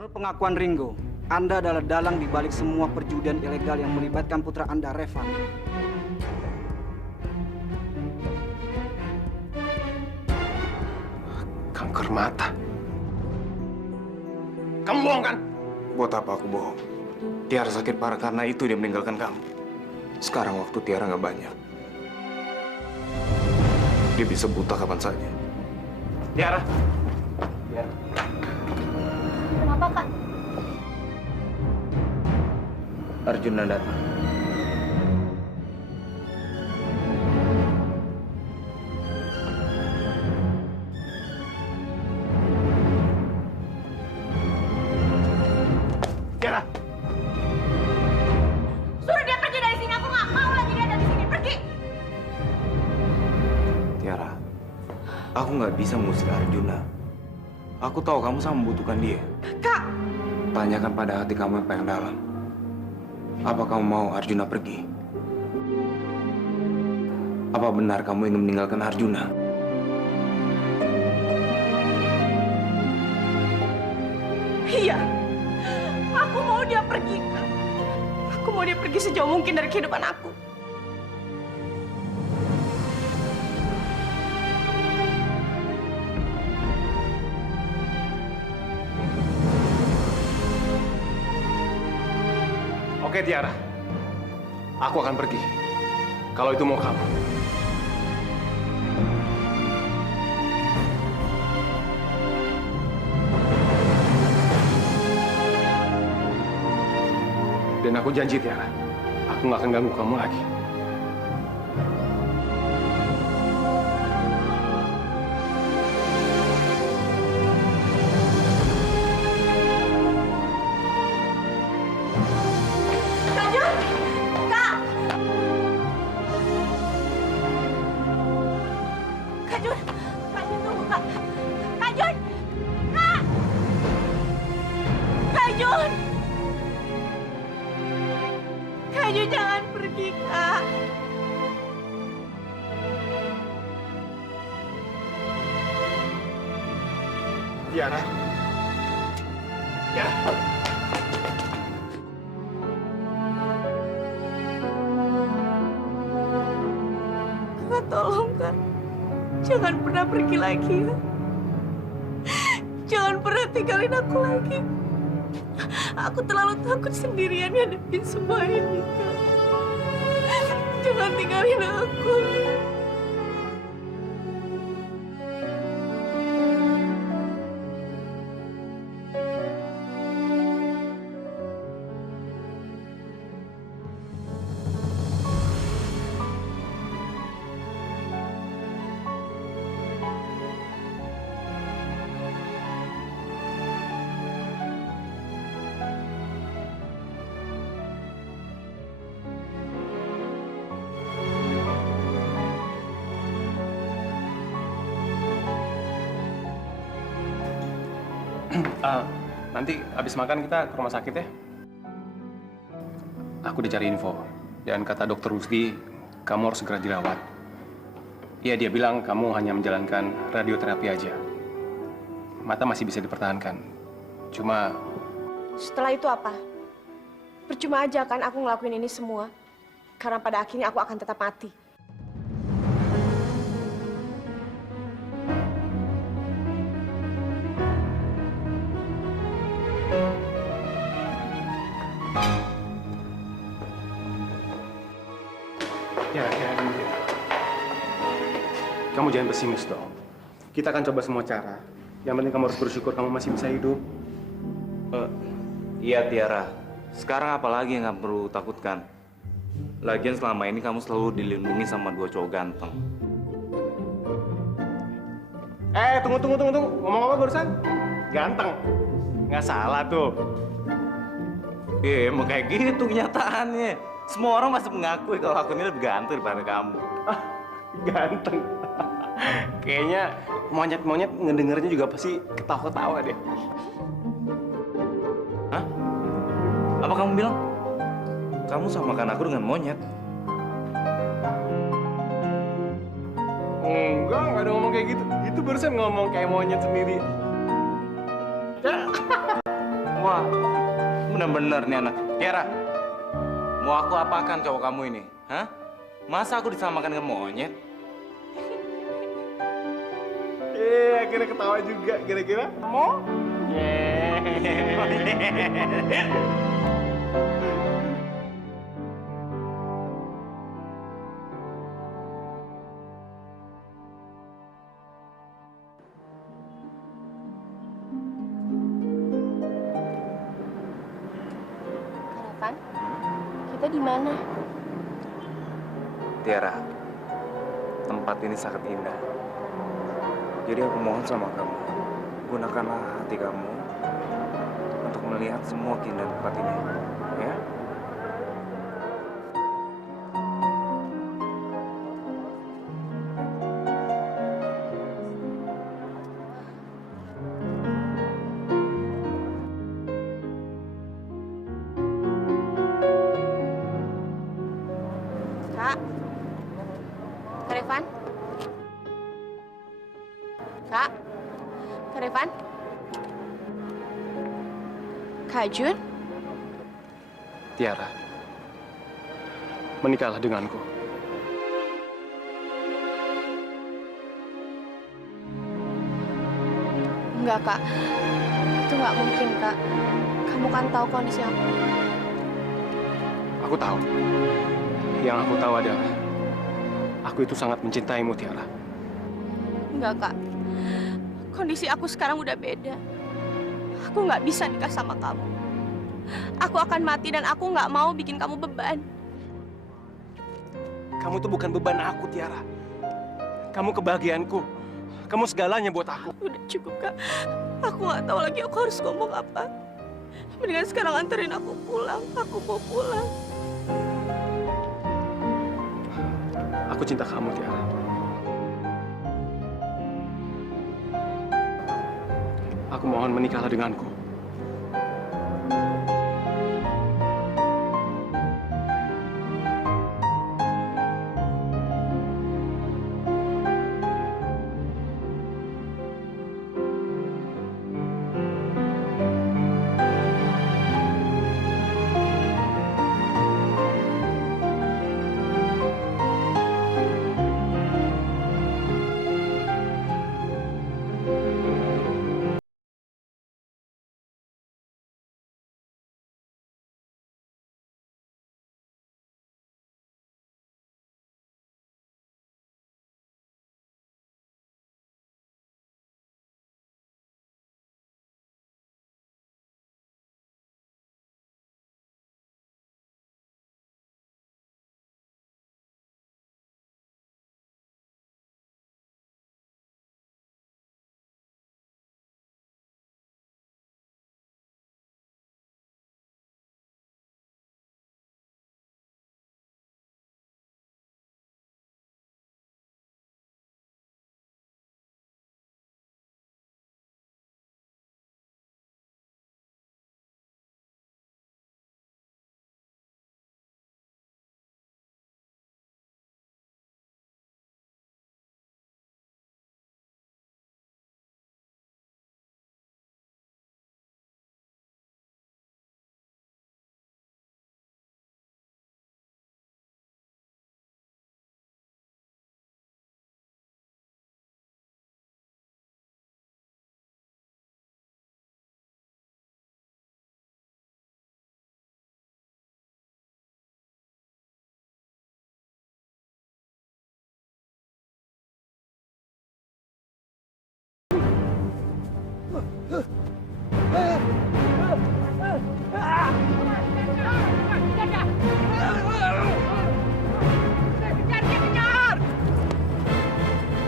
Menurut pengakuan Ringo, Anda adalah dalang di balik semua perjudian ilegal yang melibatkan putra Anda, Revan. Kanker mata. Kamu bohong kan? Buat apa aku bohong? Tiara sakit parah karena itu dia meninggalkan kamu. Sekarang waktu Tiara nggak banyak. Dia bisa buta kapan saja. Tiara. Kenapa, Kak? Arjuna datang. Tiara. Suruh dia pergi dari sini. Aku nggak mau lagi dia ada di sini. Pergi. Tiara, aku nggak bisa mengusir Arjuna. Aku tahu kamu sangat membutuhkan dia. Kak. Tanyakan pada hati kamu apa yang dalam. Apa kamu mau Arjuna pergi? Apa benar kamu ingin meninggalkan Arjuna? Iya. Aku mau dia pergi, Kak. Aku mau dia pergi sejauh mungkin dari kehidupan aku. Oke, Tiara. Aku akan pergi. Kalau itu mau kamu. Dan aku janji, Tiara, aku nggak akan ganggu kamu lagi. Kak Jun! Kak! Kak Jun! Kak Jun, tunggu, Kak. Kak Jun! Kak! Kak Jun! Kak Jun, jangan pergi, Kak. Tiara. Tiara. Kak, tolong, Kak. Jangan pernah pergi lagi, ya. Jangan pernah tinggalin aku lagi. Aku terlalu takut sendirian hadapin semua ini, Kak. Jangan tinggalin aku. Nanti habis makan kita ke rumah sakit ya. Aku udah cari info. Dan kata dokter Rusdi, kamu harus segera dirawat. Iya, dia bilang kamu hanya menjalankan radioterapi aja. Mata masih bisa dipertahankan. Cuma... Setelah itu apa? Percuma aja kan aku ngelakuin ini semua. Karena pada akhirnya aku akan tetap mati. Ya. Kamu jangan pesimis dong. Kita akan coba semua cara. Yang penting kamu harus bersyukur kamu masih bisa hidup. Iya Tiara, sekarang apalagi yang kamu perlu takutkan? Lagian selama ini kamu selalu dilindungi sama dua cowok ganteng. Tunggu. Ngomong apa barusan? Ganteng. Nggak salah tuh. Iya, emang kayak gitu kenyataannya. Semua orang masih mengakui kalau aku ini lebih ganteng daripada kamu. Ganteng. Kayaknya monyet-monyet ngedengernya juga pasti ketawa-ketawa deh. Hah? Apa kamu bilang? Kamu samakan aku dengan monyet? Enggak ada ngomong kayak gitu. Itu barusan ngomong kayak monyet sendiri. Ya. Wah, bener-bener nih anak. Tiara, mau aku apakan cowok kamu ini? Hah? Masa aku disamakan dengan monyet? Akhirnya ketawa juga. Kira-kira mau? Karavan, kita di mana? Tiara, tempat ini sangat indah. Jadi aku mohon sama kamu, gunakanlah hati kamu untuk melihat semua keindahan tempat ini, ya? Kak, Kak Revan? Kak, Kak Revan? Kak Jun? Tiara, menikahlah denganku. Enggak, Kak. Itu nggak mungkin, Kak. Kamu kan tahu kondisi aku. Aku tahu. Yang aku tahu adalah aku itu sangat mencintaimu, Tiara. Enggak, Kak. Kondisi aku sekarang udah beda. Aku nggak bisa nikah sama kamu. Aku akan mati dan aku nggak mau bikin kamu beban. Kamu tuh bukan beban aku, Tiara. Kamu kebahagiaanku. Kamu segalanya buat aku. Udah cukup, Kak. Aku nggak tahu lagi aku harus ngomong apa. Mendingan sekarang anterin aku pulang. Aku mau pulang. Aku cinta kamu, Tiara. Aku mohon menikahlah denganku.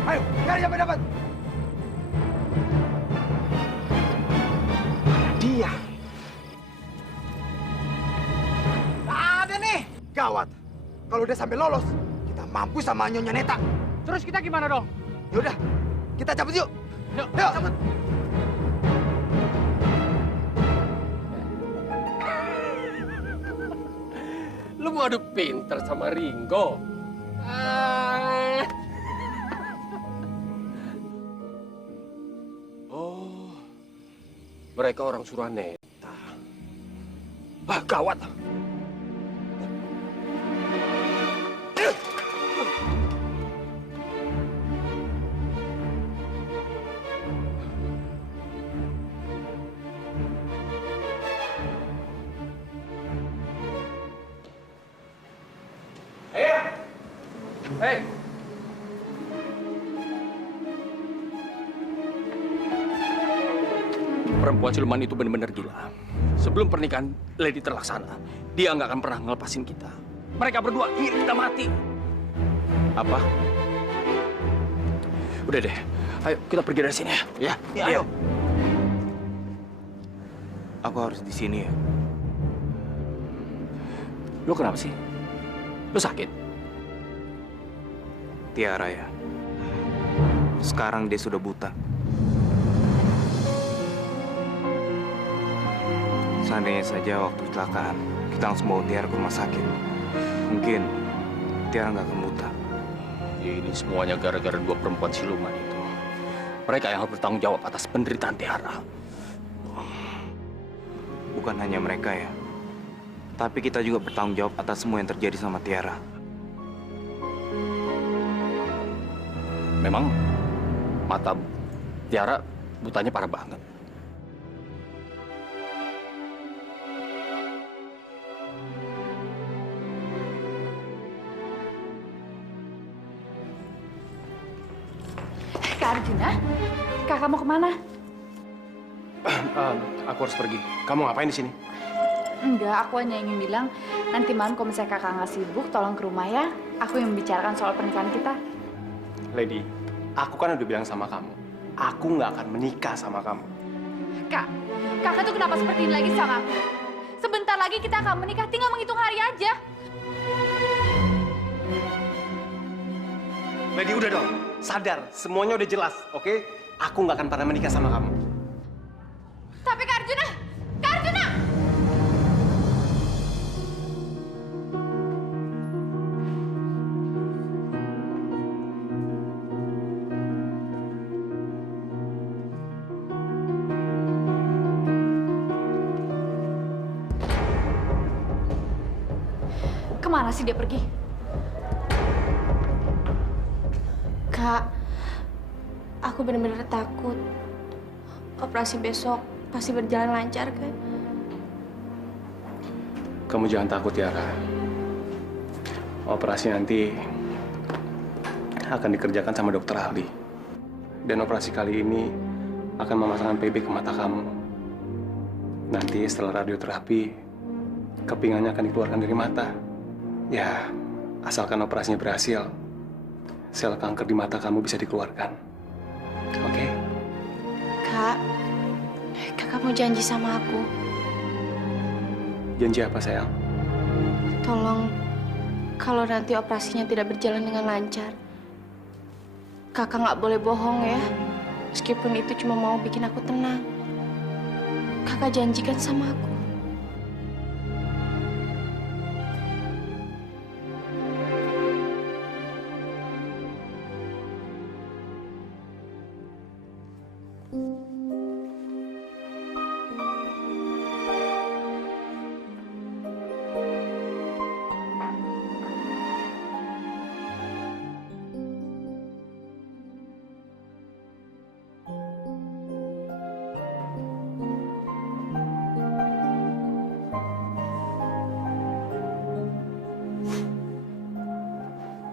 Ayo, cari sampai dapat. Dia. Ada nih. Gawat. Kalau dia sampai lolos, kita mampu sama Nyonya Neta. Terus kita gimana dong? Yaudah, kita cabut yuk. Yuk, Yuk, cabut. Lu mau adu pinter sama Ringo? Oh, mereka orang Suraneta. Gawat. Hei! Perempuan siluman itu benar-benar gila. Sebelum pernikahan Lady terlaksana, dia nggak akan pernah ngelepasin kita. Mereka berdua ingin kita mati. Apa? Udah deh, ayo kita pergi dari sini ya. Ya, ayo. Aku harus di sini ya. Lu kenapa sih? Lu sakit? Tiara ya. Sekarang dia sudah buta. Seandainya saja waktu kecelakaan kita langsung bawa Tiara ke rumah sakit, mungkin Tiara nggak akan buta. Ini semuanya gara-gara dua perempuan siluman itu. Mereka yang harus bertanggung jawab atas penderitaan Tiara. Bukan hanya mereka ya, tapi kita juga bertanggung jawab atas semua yang terjadi sama Tiara. Memang mata Tiara butanya parah banget. Kak Arjuna, kakak mau kemana? Aku harus pergi. Kamu ngapain di sini? Enggak, aku hanya ingin bilang nanti malam kalau misalnya kakak nggak sibuk, tolong ke rumah ya. Aku yang membicarakan soal pernikahan kita. Lady, aku kan udah bilang sama kamu, aku nggak akan menikah sama kamu. Kak, kakak tuh kenapa seperti ini lagi sama aku? Sebentar lagi kita akan menikah, tinggal menghitung hari aja. Lady, udah dong. Sadar, semuanya udah jelas, oke? Aku nggak akan pernah menikah sama kamu. Tapi Kak Arjuna, Kak Arjuna! Kemana sih dia pergi? Kak, aku benar-benar takut. Operasi besok pasti berjalan lancar, kan? Kamu jangan takut, Tiara. Operasi nanti akan dikerjakan sama dokter ahli. Dan operasi kali ini akan memasangkan PB ke mata kamu. Nanti setelah radioterapi, kepingannya akan dikeluarkan dari mata. Ya, asalkan operasinya berhasil, sel kanker di mata kamu bisa dikeluarkan. Oke? Kak, kakak mau janji sama aku. Janji apa, sayang? Tolong, kalau nanti operasinya tidak berjalan dengan lancar, kakak nggak boleh bohong ya. Meskipun itu cuma mau bikin aku tenang. Kakak janjikan sama aku.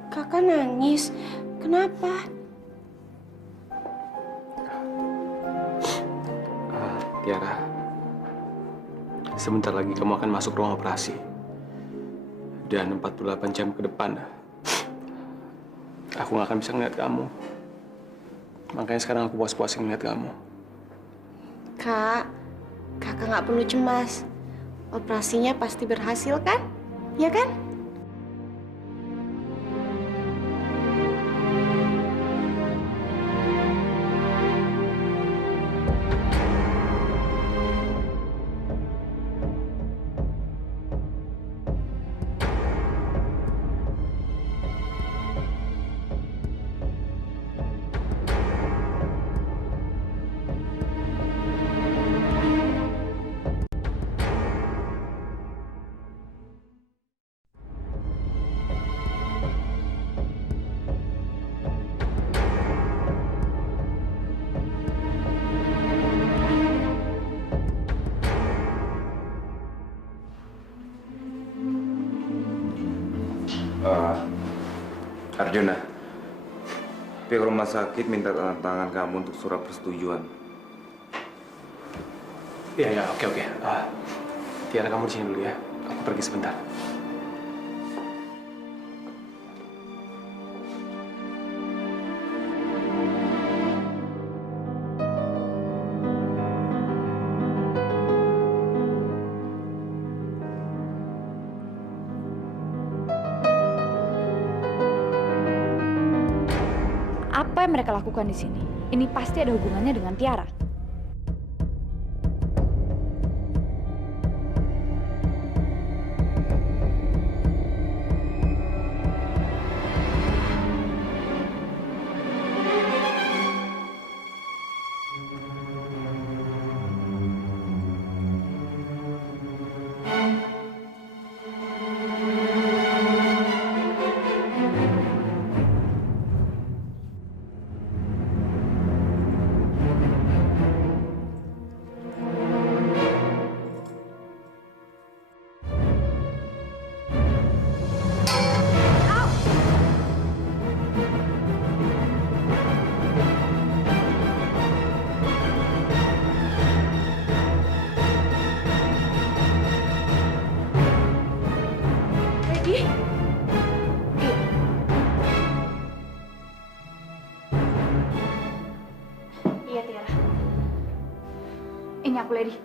Kakak nangis. Kenapa? Tiara, sebentar lagi kamu akan masuk ruang operasi. Dan 48 jam ke depan, aku nggak akan bisa ngeliat kamu. Makanya sekarang aku puas-puasin ngeliat kamu. Kak, kakak nggak perlu cemas. Operasinya pasti berhasil, kan? Ya kan? Arjuna, pihak rumah sakit minta tanda tangan kamu untuk surat persetujuan. Iya, oke. Tiara, kamu di sini dulu ya. Aku pergi sebentar. Apa yang mereka lakukan di sini? Ini pasti ada hubungannya dengan Tiara. Iya, Tiara. Ini aku, Lady.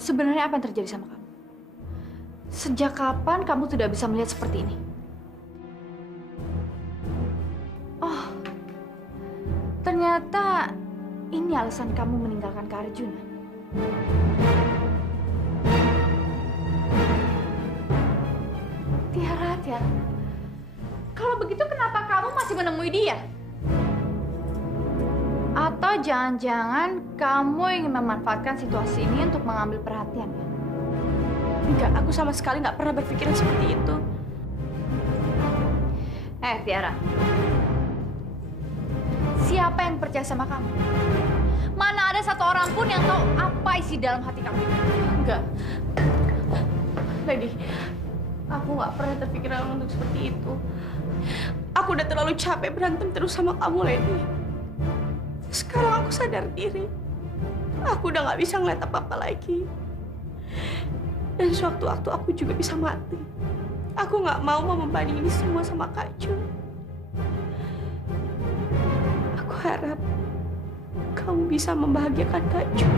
Sebenarnya apa yang terjadi sama kamu? Sejak kapan kamu tidak bisa melihat seperti ini? Oh, ternyata ini alasan kamu meninggalkan Kak Arjuna. Tiara. Kalau begitu kenapa kamu masih menemui dia? Atau jangan-jangan kamu ingin memanfaatkan situasi ini untuk mengambil perhatiannya? Enggak, aku sama sekali nggak pernah berpikiran seperti itu. Tiara. Siapa yang percaya sama kamu? Mana ada satu orang pun yang tahu apa isi dalam hati kamu? Enggak. Lady, aku nggak pernah terpikiran untuk seperti itu. Aku udah terlalu capek berantem terus sama kamu, Lady. Sekarang aku sadar diri. Aku udah nggak bisa ngeliat apa-apa lagi. Dan sewaktu-waktu aku juga bisa mati. Aku nggak mau membanding ini semua sama Kak Jun. Aku harap kamu bisa membahagiakan Kak Jun.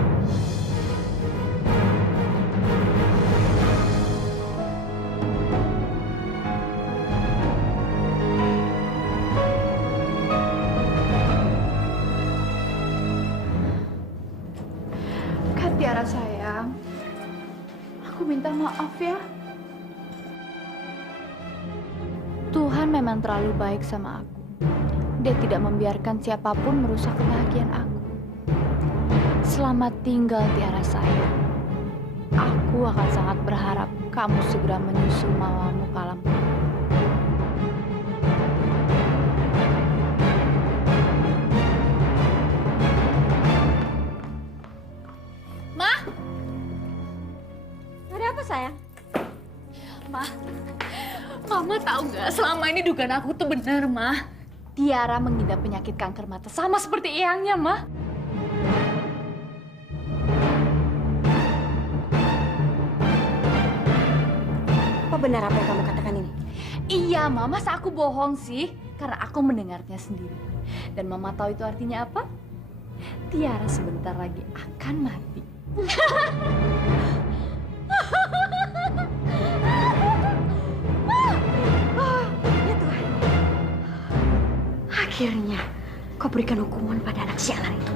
Tiara sayang, aku minta maaf ya. Tuhan memang terlalu baik sama aku. Dia tidak membiarkan siapapun merusak kebahagiaan aku. Selamat tinggal Tiara sayang. Aku akan sangat berharap kamu segera menyusul mamamu ke alam kubur. Sayang, Mama tahu nggak? Selama ini dugaan aku tuh benar, Ma. Tiara mengidap penyakit kanker mata sama seperti eyangnya, Ma. apa benar apa yang kamu katakan ini? Iya, Ma. Masa aku bohong sih? Karena aku mendengarnya sendiri. Dan Mama tahu itu artinya apa? Tiara sebentar lagi akan mati. Ya Tuhan. Akhirnya kau berikan hukuman pada anak sialan itu.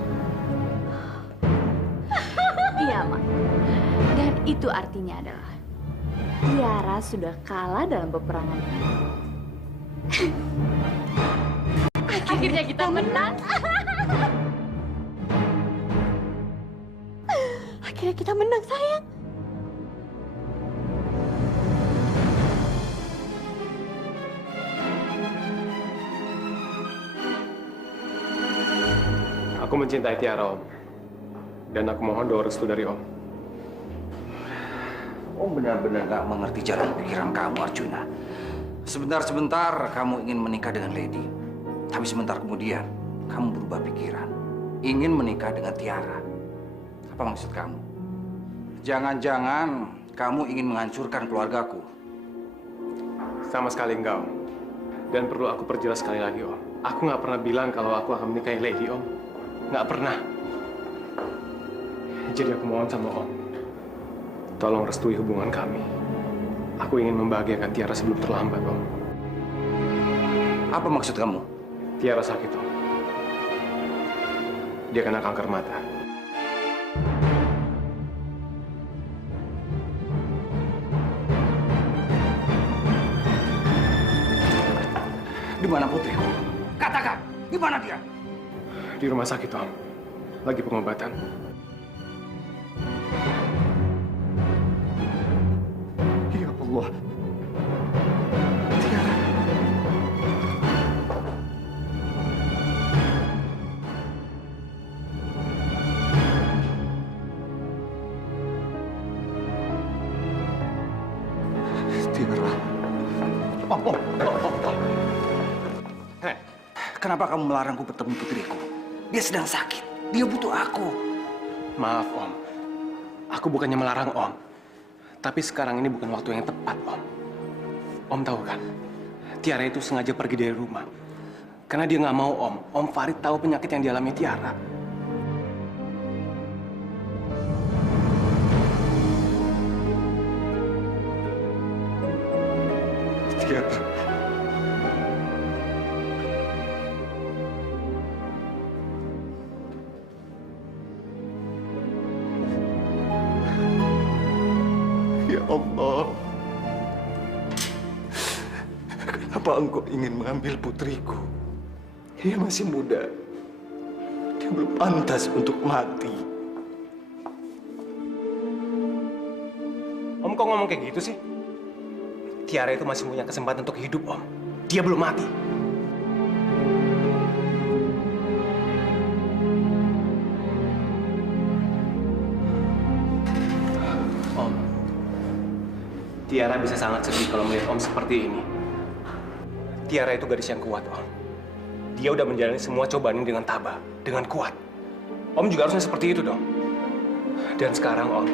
Iya, Ma. Dan itu artinya adalah Tiara sudah kalah dalam peperangan ini. Akhirnya kita menang. Akhirnya kita menang, sayang. Aku mencintai Tiara, Om. Dan aku mohon doa restu dari Om. Om benar-benar gak mengerti jalan pikiran kamu, Arjuna. Sebentar-sebentar kamu ingin menikah dengan Lady. Tapi sebentar kemudian, kamu berubah pikiran. Ingin menikah dengan Tiara. Apa maksud kamu? Jangan-jangan kamu ingin menghancurkan keluargaku. Sama sekali enggak, Om. Dan perlu aku perjelas sekali lagi, Om. Aku nggak pernah bilang kalau aku akan menikahi Lady, Om. Nggak pernah. Jadi aku mohon sama Om. Tolong restui hubungan kami. Aku ingin membahagiakan Tiara sebelum terlambat, Om. Apa maksud kamu? Tiara sakit, Om. Dia kena kanker mata. Di mana putriku? Katakan, di mana dia? Di rumah sakit, Om. Lagi pengobatan. Ya Allah. Tiara. Tiara. Kenapa kamu melarangku bertemu putriku? Dia sedang sakit. Dia butuh aku. Maaf, Om. Aku bukannya melarang Om. Tapi sekarang ini bukan waktu yang tepat, Om. Om tahu kan? Tiara itu sengaja pergi dari rumah. Karena dia nggak mau, Om. Om Farid tahu penyakit yang dialami Tiara. Tiara. Ya Allah, kenapa engkau ingin mengambil putriku? Dia masih muda. Dia belum pantas untuk mati. Om kok ngomong kayak gitu sih? Tiara itu masih punya kesempatan untuk hidup, Om. Dia belum mati. Om, Tiara bisa sangat sedih kalau melihat Om seperti ini. Tiara itu gadis yang kuat, Om. Dia udah menjalani semua cobaan ini dengan tabah, dengan kuat. Om juga harusnya seperti itu dong. Dan sekarang, Om,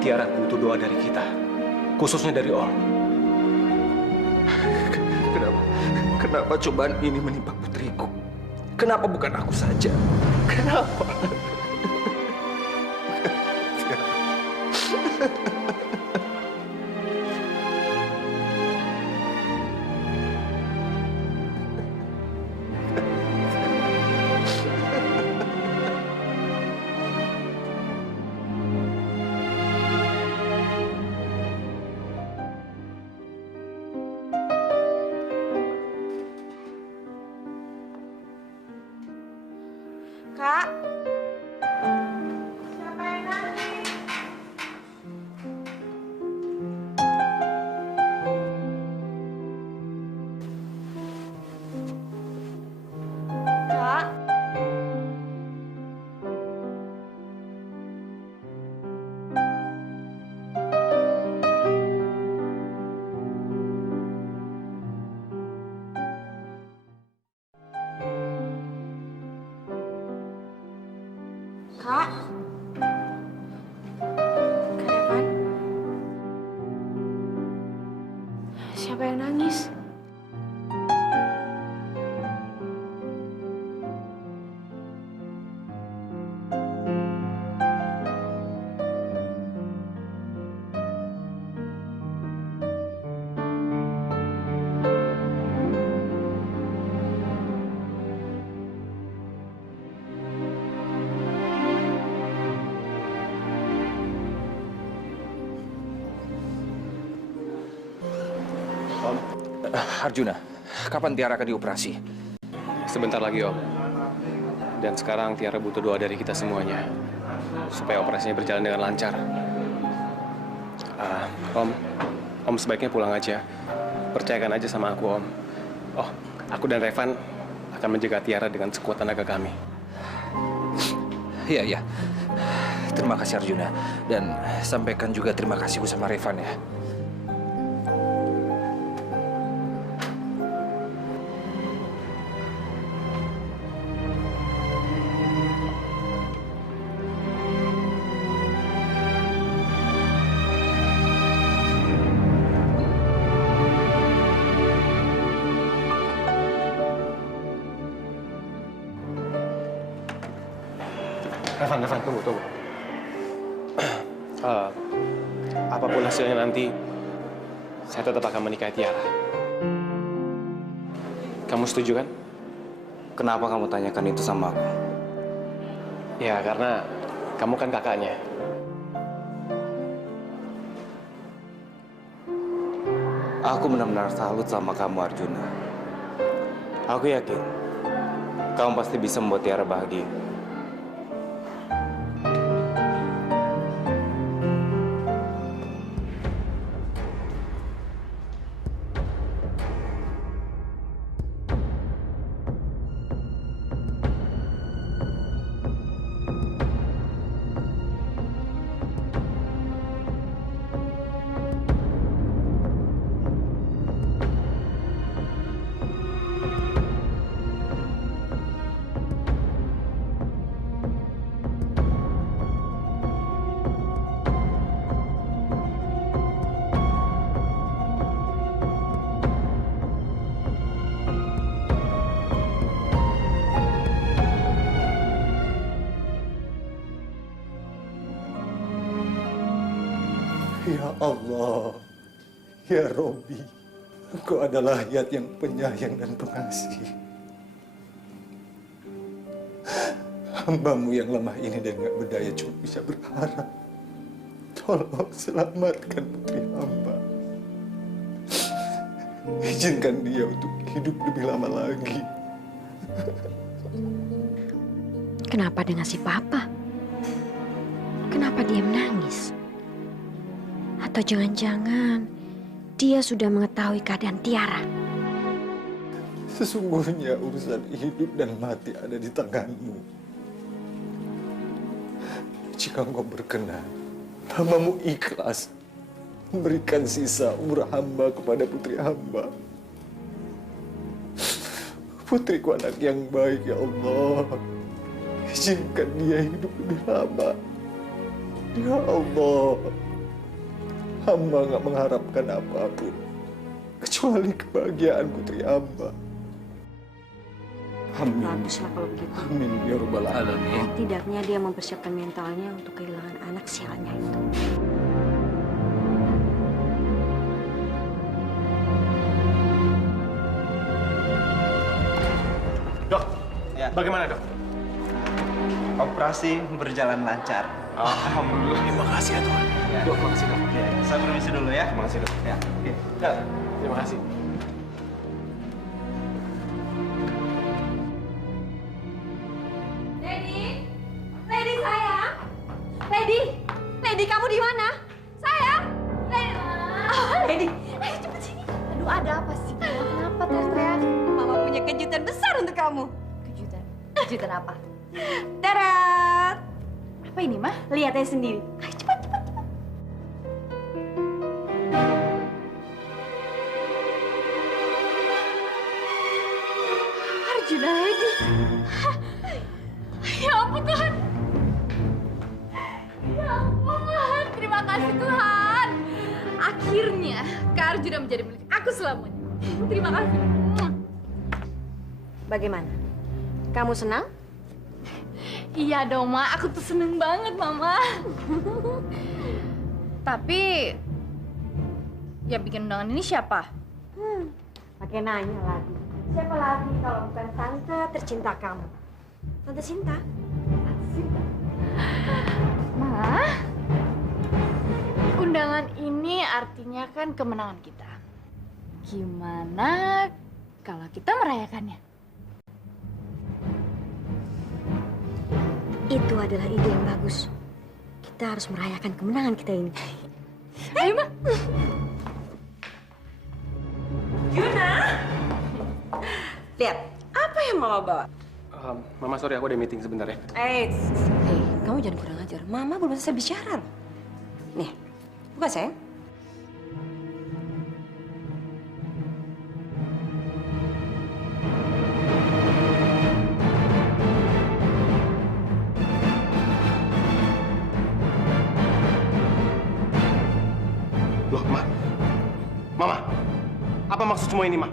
Tiara butuh doa dari kita, khususnya dari Om. Kenapa cobaan ini menimpa putriku? Kenapa bukan aku saja? Kenapa? Kak, siapa yang nangis? Kak, Kak, Kak Evan, siapa yang nangis? Arjuna, kapan Tiara akan dioperasi? Sebentar lagi, Om. Dan sekarang Tiara butuh doa dari kita semuanya. Supaya operasinya berjalan dengan lancar. Om sebaiknya pulang aja. Percayakan aja sama aku, Om. Oh, aku dan Revan akan menjaga Tiara dengan sekuat tenaga kami. Iya, iya. Terima kasih Arjuna. Dan sampaikan juga terima kasihku sama Revan ya. Revan, tunggu. Apapun hasilnya nanti, saya tetap akan menikahi Tiara. Kamu setuju kan? Kenapa kamu tanyakan itu sama aku? Ya, karena kamu kan kakaknya. Aku benar-benar salut sama kamu, Arjuna. Aku yakin kamu pasti bisa membuat Tiara bahagia. Ya Allah, ya Robbi, Engkau adalah Zat yang penyayang dan pengasih. Hamba-Mu yang lemah ini dan gak berdaya cuma bisa berharap. Tolong selamatkan putri hamba. Izinkan dia untuk hidup lebih lama lagi. Kenapa dengan si Papa? Kenapa dia menangis? Atau jangan-jangan dia sudah mengetahui keadaan Tiara? Sesungguhnya urusan hidup dan mati ada di tangan-Mu. Jika Engkau berkenan, hamba-Mu ikhlas memberikan sisa umur hamba kepada putri hamba. Putriku anak yang baik, ya Allah. Izinkan dia hidup lebih lama. Ya Allah. Hamba nggak mengharapkan apapun kecuali kebahagiaan putri hamba. Amin. Baguslah kalau begitu. Amin ya Rabbal Alamin. Tidaknya dia mempersiapkan mentalnya untuk kehilangan anak sialnya itu. Dok, Ya. bagaimana dok? Operasi berjalan lancar. Alhamdulillah, terima kasih ya Tuhan. Ya. Dok, makasih dok. Ya, saya permisi dulu ya. Terima kasih dok. Ya. Oke. Terima kasih. Lady sayang, Lady kamu di mana? Sayang, Lady, ayo cepet sini. Aduh, ada apa sih? Kenapa teriak-teriak? Mama punya kejutan besar untuk kamu. Kejutan? Kejutan apa? Teret, Apa ini, Mah? lihat aja sendiri. Ayo cepat. Arjuna Lady. Ya ampun Tuhan. Ya ampun, terima kasih Tuhan. Akhirnya Kak Arjuna menjadi milik aku selamanya. Terima kasih. Bagaimana? Kamu senang? Iya dong, Ma. Aku tuh seneng banget, Mama. Tapi yang bikin undangan ini siapa? Pakai nanya lagi. Siapa lagi kalau bukan tante tercinta kamu? Tante Sinta. Ma, undangan ini artinya kan kemenangan kita. Gimana kalau kita merayakannya? Itu adalah ide yang bagus. Kita harus merayakan kemenangan kita ini. Ayo, Ma. Yuna! Lihat, apa yang Mama bawa? Mama, sorry, aku ada meeting sebentar ya. Hey, kamu jangan kurang ajar. Mama belum selesai bicara loh. Nih, buka sayang. Loh, Ma. Mama, apa maksud semua ini, Ma?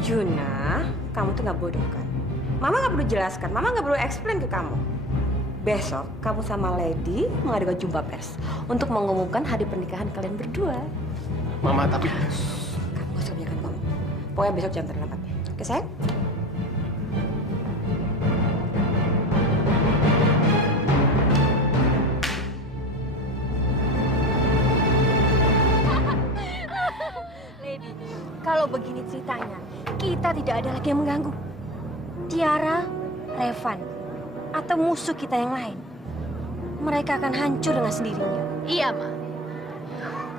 Juna, kamu tuh nggak bodoh kan? Mama nggak perlu jelaskan, Mama nggak perlu explain ke kamu. Besok kamu sama Lady mengadakan jumpa pers untuk mengumumkan hari pernikahan kalian berdua. Mama, tapi... Kamu nggak usah kebanyakan ngomong. Pokoknya besok jam terlambat. Oke, sayang? Lady, kalau begini ceritanya, kita tidak ada lagi yang mengganggu. Tiara, Revan, atau musuh kita yang lain, mereka akan hancur dengan sendirinya. Iya, Ma.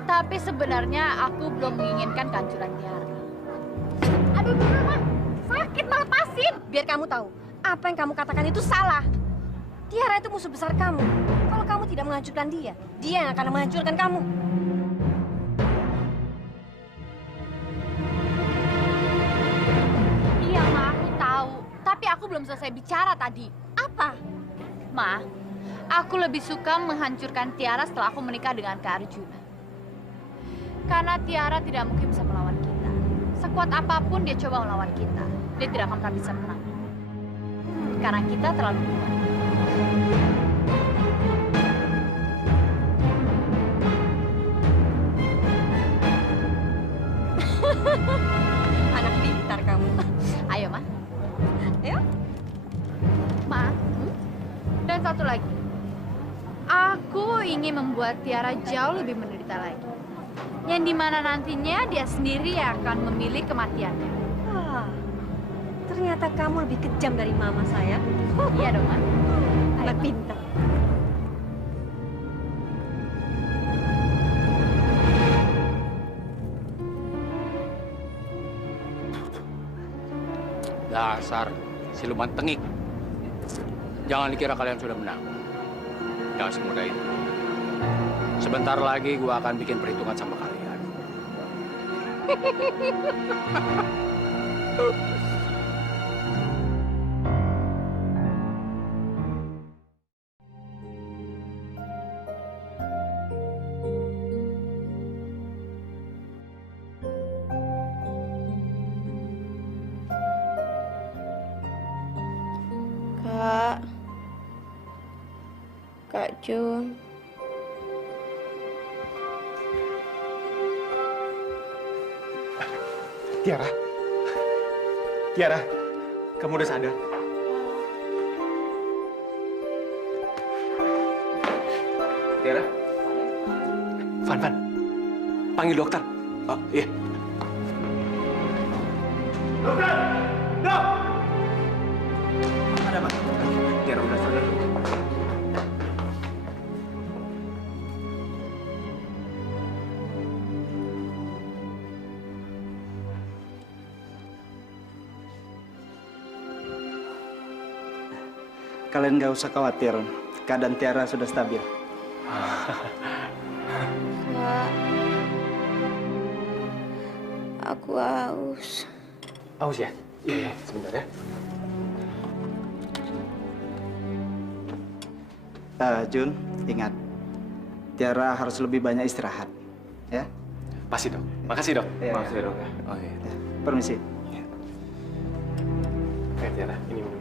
Tapi sebenarnya aku belum menginginkan kehancuran Tiara. Aduh, Ma. Sakit, Ma. Lepasin. Biar kamu tahu, apa yang kamu katakan itu salah. Tiara itu musuh besar kamu. Kalau kamu tidak menghancurkan dia, dia yang akan menghancurkan kamu. Iya, Ma, aku tahu. Tapi aku belum selesai bicara tadi. Apa? Ma, aku lebih suka menghancurkan Tiara setelah aku menikah dengan Kak Arjuna. Karena Tiara tidak mungkin bisa melawan kita. Sekuat apapun dia coba melawan kita, dia tidak akan pernah bisa menang. Karena kita terlalu kuat. Anak pintar kamu. Ayo, Ma. Ayo. Ma, dan satu lagi. Aku ingin membuat Tiara jauh lebih menderita lagi. Yang dimana nantinya dia sendiri yang akan memilih kematiannya. Ah, ternyata kamu lebih kejam dari mama saya. Iya dong, Ma. Anak pintar. Dasar siluman tengik. Jangan dikira kalian sudah menang. Jangan semudah itu. Sebentar lagi gua akan bikin perhitungan sama kalian. Kak Jun. Tiara. Tiara, kamu udah sadar? Tiara? Van, panggil dokter. Oh, iya. Dokter! Dok! Ada apa? Tiara udah sadar. Kalian nggak usah khawatir, keadaan Tiara sudah stabil. Kak, aku haus. Haus ya? Iya, sebentar ya. Jun, ingat, Tiara harus lebih banyak istirahat, ya? Pasti, Dok. Makasih, Dok. Iya, Maaf ya, iya. Dok. Oh, iya. Permisi. Tiara, ini minumnya.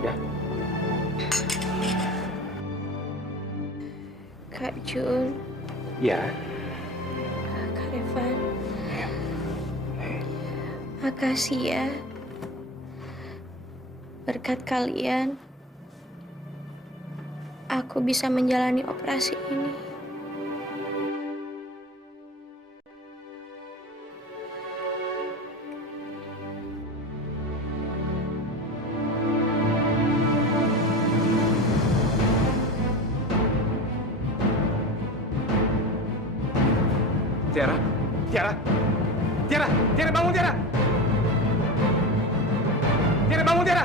Ya. Kak Jun, Iya. Kak Revan. Makasih ya. Berkat kalian, aku bisa menjalani operasi ini. Tiara, Tiara, Tiara, Tiara bangun Tiara. Tiara, bangun Tiara!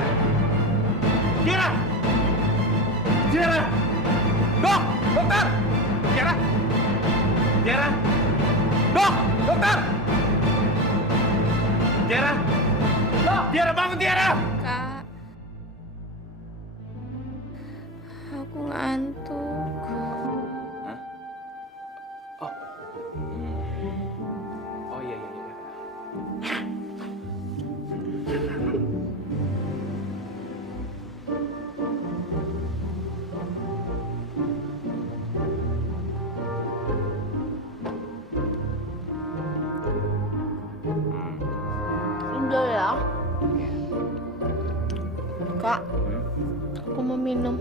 Tiara! Tiara! Dok! Dokter! Tiara! Tiara! Dok! Dokter! Tiara! Dok! Tiara, bangun Tiara! Kak, aku ngantuk. Oh iya, iya, iya. Udah ya. Kak, aku mau minum.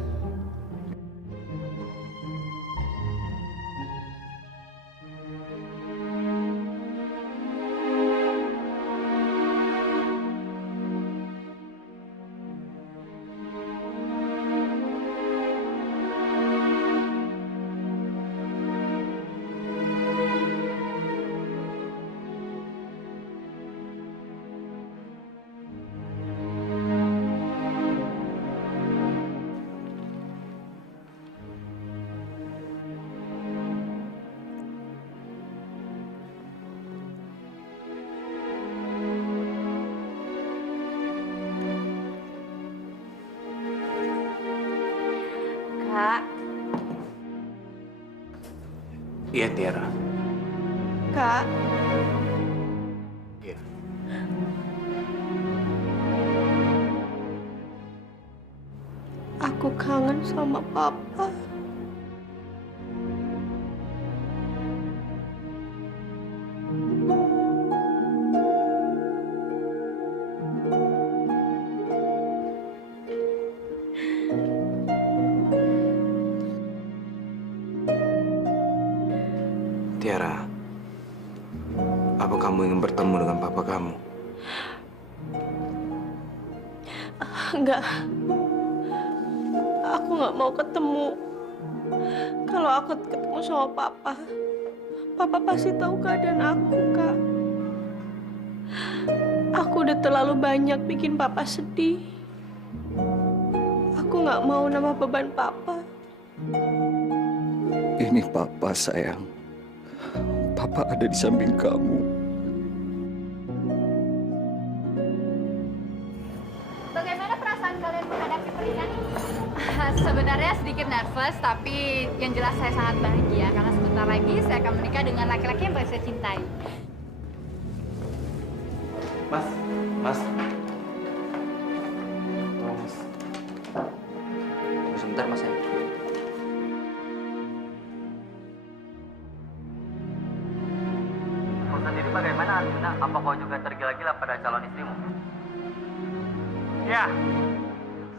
Kak, Iya, Tiara. Kak, Iya. aku kangen sama Papa. Tiara, apa kamu ingin bertemu dengan papa kamu? Enggak. Aku nggak mau ketemu. Kalau aku ketemu sama Papa, Papa pasti tahu keadaan aku, Kak. Aku udah terlalu banyak bikin Papa sedih. Aku nggak mau nambah beban Papa. Ini Papa, sayang. Papa ada di samping kamu. Bagaimana perasaan kalian menghadapi pernikahan ini? Sebenarnya sedikit nervous, tapi yang jelas saya sangat bahagia karena sebentar lagi saya akan menikah dengan laki-laki yang paling saya cintai. Mas, Mas. Tolong, Mas. Tunggu sebentar, Mas. Kau sendiri bagaimana, Arjuna? Apa kau juga tergila-gila pada calon istrimu? Ya,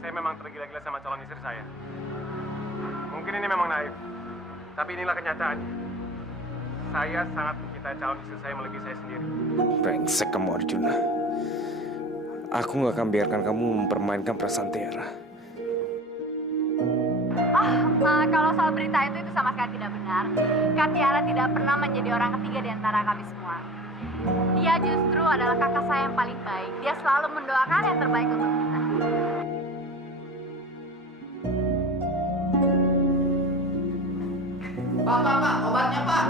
saya memang tergila-gila sama calon istri saya. Mungkin ini memang naif, tapi inilah kenyataannya. Saya sangat mencintai calon istri saya melebihi saya sendiri. Brengsek kamu, Arjuna. Aku nggak akan biarkan kamu mempermainkan perasaan Tiara. Kalau soal berita itu sama sekali tidak benar. Kak Tiara tidak pernah menjadi orang ketiga di antara kami semua. Dia justru adalah kakak saya yang paling baik. Dia selalu mendoakan yang terbaik untuk kita. Pak, obatnya, Pak.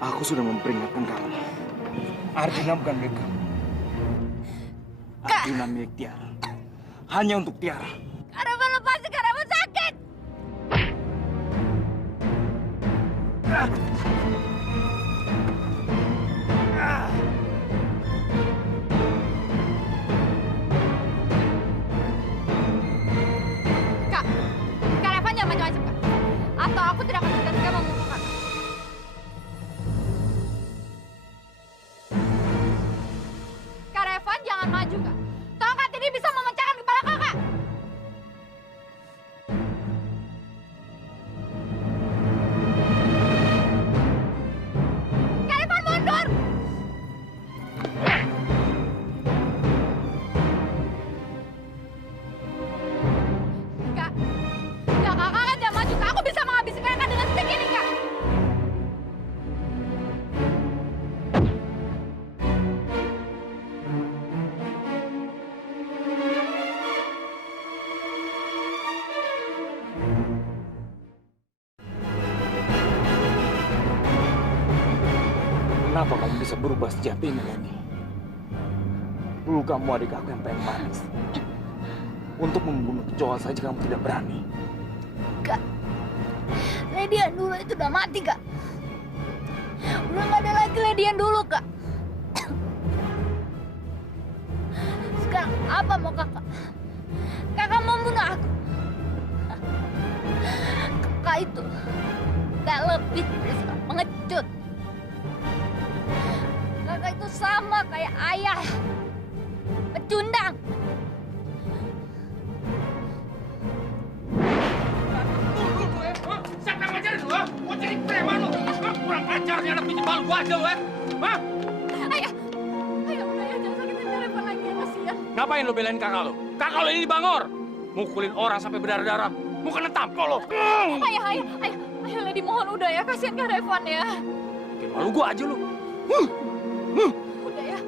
Aku sudah memperingatkan kamu. Arjuna bukan milik kamu. Arjuna milik Tiara. Hanya untuk Tiara. Karavan lepasin, Karavan sakit! Kak, Karavan jangan macam-macam, Kak. Atau aku tidak akan segan-segan memukul Kakak. Karavan jangan maju, Kak. Tongkat ini bisa memecahkan kepala Kakak. Karavan mundur! Kak, ya Kakak kan jangan maju, Kak. Aku bisa menghabisi Kakak dengan stick ini, Kak. Kenapa kamu bisa berubah sejak ini, Leni? Dulu kamu adik aku yang pengen manis. Untuk membunuh kecoa saja kamu tidak berani. Kak, Lady yang dulu itu udah mati, Kak. Udah gak ada lagi Lady yang dulu, Kak. Sekarang apa mau Kakak? Kakak mau bunuh aku. Kakak itu gak lebih dari seorang pengecut. Kakak itu sama kayak ayah. Pecundang. Siapa yang ngajarin lu, ha? Mau jadi preman lu? Hah? Kurang ajar nih anak pinjem bal gua aja lu, ha? Hah? Ayah, udah ya, jangan sakitin Karavan lagi ya, kasihan. Ngapain lu belain kakak lu? Kakak lu ini di Bangor. Mukulin orang sampai berdarah-darah. Mau kena tampol lu. Ayah, Lady mohon udah ya, kasihan Karavan ya. Bikin malu gua aja lu. Udah ya.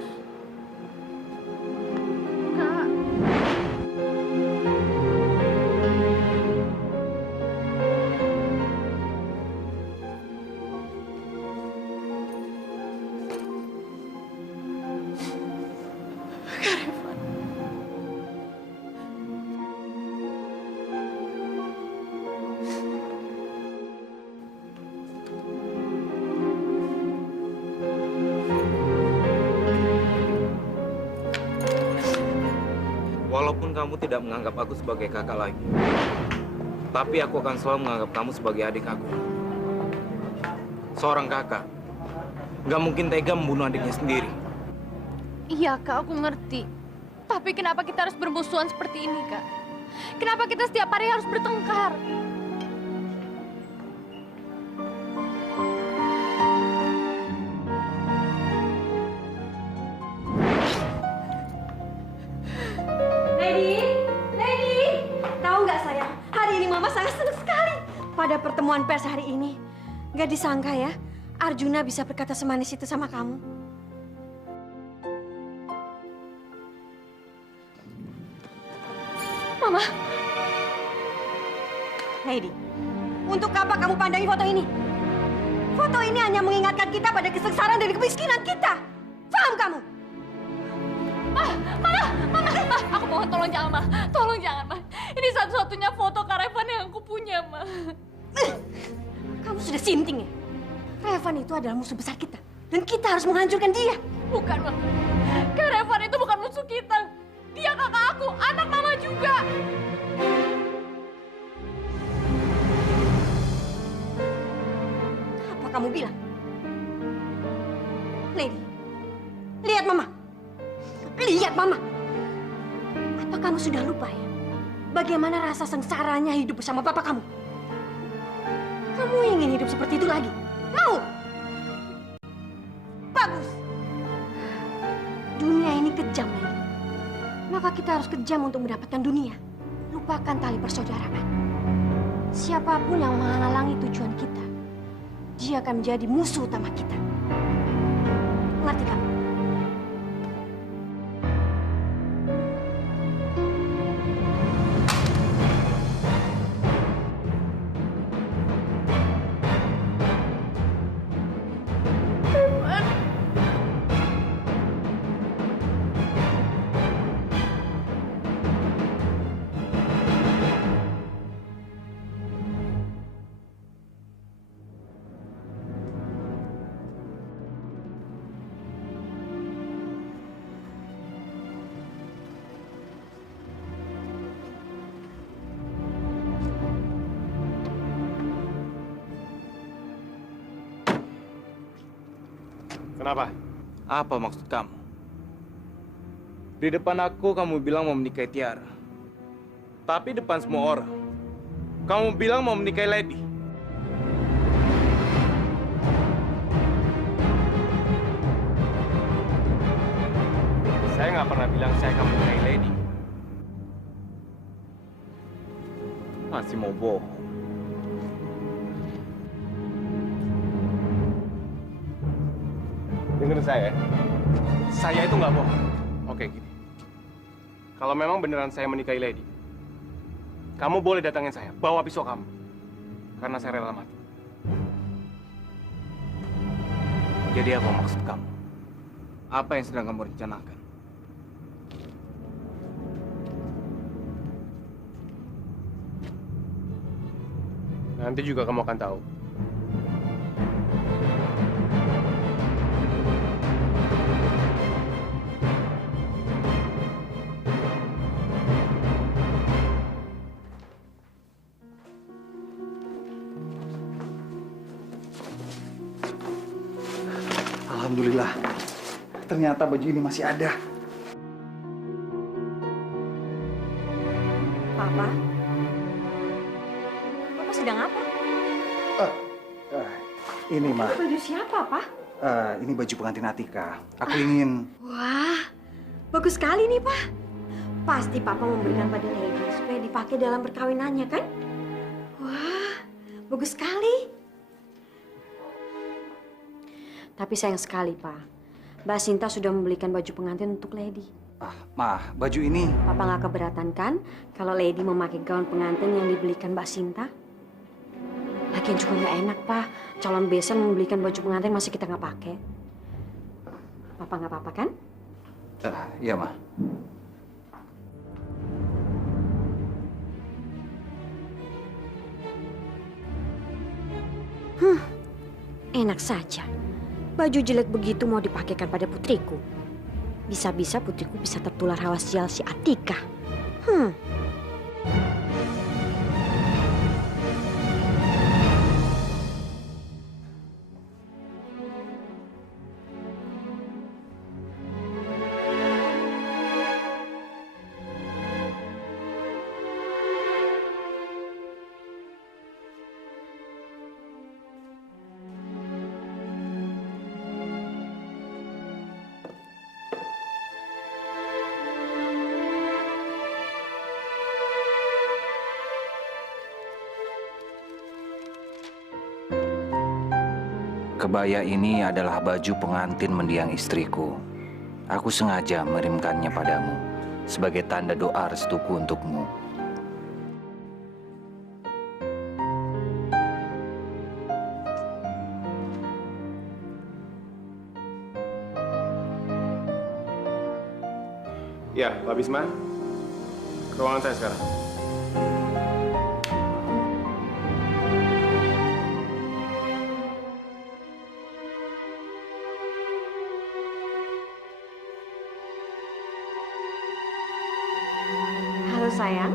Kak. Walaupun kamu tidak menganggap aku sebagai kakak lagi, tapi aku akan selalu menganggap kamu sebagai adik aku. Seorang kakak nggak mungkin tega membunuh adiknya sendiri. Iya, Kak, aku ngerti. Tapi kenapa kita harus bermusuhan seperti ini, Kak? Kenapa kita setiap hari harus bertengkar? Lady, tahu nggak sayang? Hari ini Mama sangat senang sekali. Pada pertemuan pers hari ini, nggak disangka ya, Arjuna bisa berkata semanis itu sama kamu. Mama. Lady, untuk apa kamu pandangi foto ini? Foto ini hanya mengingatkan kita pada kesengsaraan dan kemiskinan kita. Paham kamu? Mama, aku mohon tolong jangan, Ma. Tolong jangan, Ma. Ini satu-satunya foto Karavan yang aku punya, Ma. Kamu sudah sinting ya? Revan itu adalah musuh besar kita. Dan kita harus menghancurkan dia. Bukan, Ma. Karavan itu bukan musuh kita. Dia kakak aku, anak Mama juga. Apa kamu bilang? Lady, lihat Mama. Lihat Mama. Apa kamu sudah lupa ya? Bagaimana rasa sengsaranya hidup bersama papa kamu? Kamu ingin hidup seperti itu lagi? Mau? Bagus. Dunia ini kejam, Lady. Maka kita harus kejam untuk mendapatkan dunia. Lupakan tali persaudaraan. Siapapun yang menghalangi tujuan kita, dia akan menjadi musuh utama kita. Ngerti kamu? Kenapa? Apa maksud kamu? Di depan aku kamu bilang mau menikahi Tiara. Tapi depan semua orang, kamu bilang mau menikahi Lady. Saya nggak pernah bilang saya akan menikahi Lady. Masih mau bohong. Dengar saya itu nggak bohong. Oke, gini. Kalau memang beneran saya menikahi Lady, kamu boleh datangin saya, bawa pisau kamu. Karena saya rela mati. Jadi apa maksud kamu? Apa yang sedang kamu rencanakan? Nanti juga kamu akan tahu. Alhamdulillah. Ternyata baju ini masih ada. Papa? Papa sedang apa? Ini, Ma. Itu baju siapa, Pak? Ini baju pengantin Atika. Aku ingin... Wah, bagus sekali nih, Pak. Pasti Papa memberikan pada Lady supaya dipakai dalam perkawinannya, kan? Wah, bagus sekali. Tapi sayang sekali, Pak. Mbak Sinta sudah membelikan baju pengantin untuk Lady. Ma, baju ini... Papa nggak keberatan kan kalau Lady memakai gaun pengantin yang dibelikan Mbak Sinta? Lagian juga nggak enak, Pak. Calon besan membelikan baju pengantin masih kita nggak pakai. Papa nggak apa-apa kan? Iya, Ma. Enak saja. Baju jelek begitu mau dipakaikan pada putriku. Bisa-bisa putriku bisa tertular hawa sial si Atika. Kebaya ini adalah baju pengantin mendiang istriku. Aku sengaja mengirimkannya padamu sebagai tanda doa restuku untukmu. Ya, Pak Bisma. Ke ruangan saya sekarang. Halo sayang.